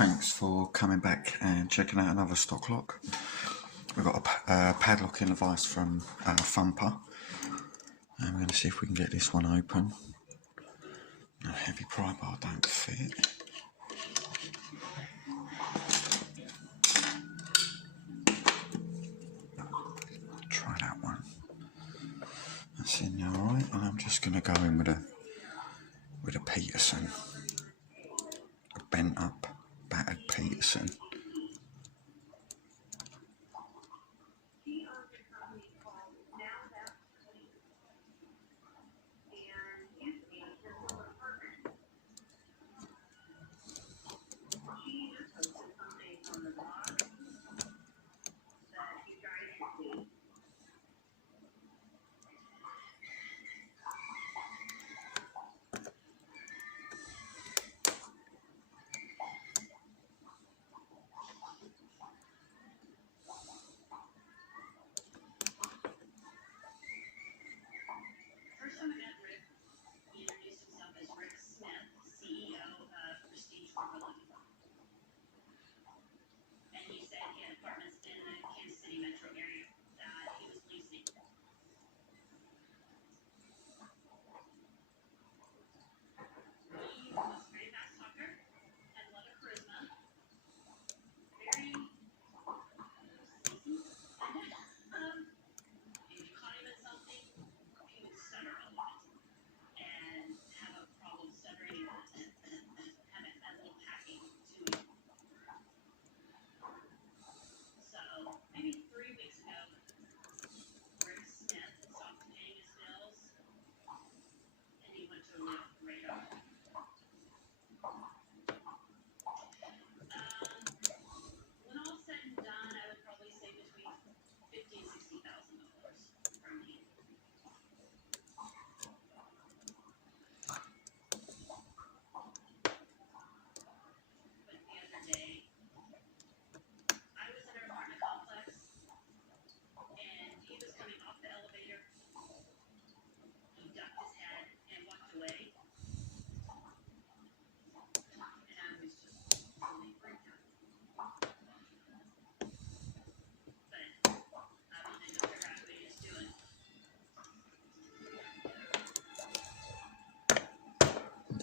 thanks for coming back and checking out another stock lock. We've got a padlock in the vise from Thumper, and we're going to see if we can get this one open. A heavy pry bar don't fit. Try that one. That's in there alright, and I'm just going to go in with a Peterson, a bent up, battered Peterson.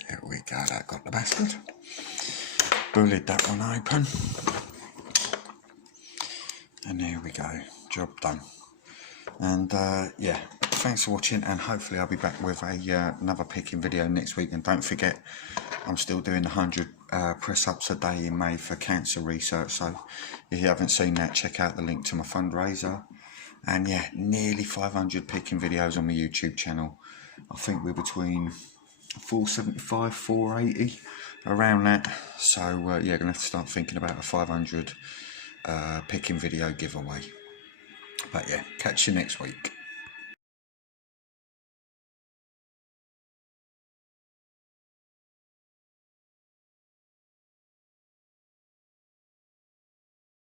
There we go, that got the bastard. Bullied that one open. And there we go, job done. And yeah, thanks for watching, and hopefully I'll be back with another picking video next week. And don't forget, I'm still doing 100 press-ups a day in May for cancer research, so if you haven't seen that, check out the link to my fundraiser. And yeah, nearly 500 picking videos on my YouTube channel. I think we're between 475, 480, around that. So yeah, gonna have to start thinking about a 500 picking video giveaway. But yeah, catch you next week.